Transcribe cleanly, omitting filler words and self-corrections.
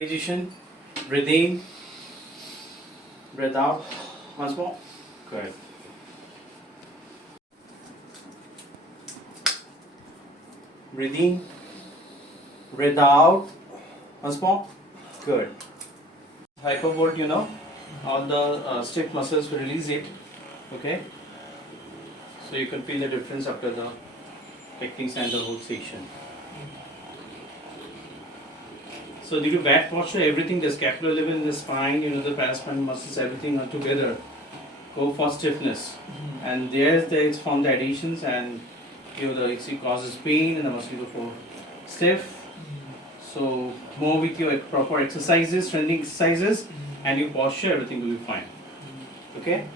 Position, breathe in, breathe out. Once more. Good. Breathe in, breathe out. Once more. Good. Hypervolt, all the stiff muscles will release it. Okay. So you can feel the difference after the techniques and the whole session. So due to bad posture, everything, the scapular level, the spine, the paraspinal muscles, everything are together. Go for stiffness. And it's from the adhesions, and it causes pain and the muscle go for stiff. So more with your proper exercises, strengthening exercises, and your posture, everything will be fine. Okay?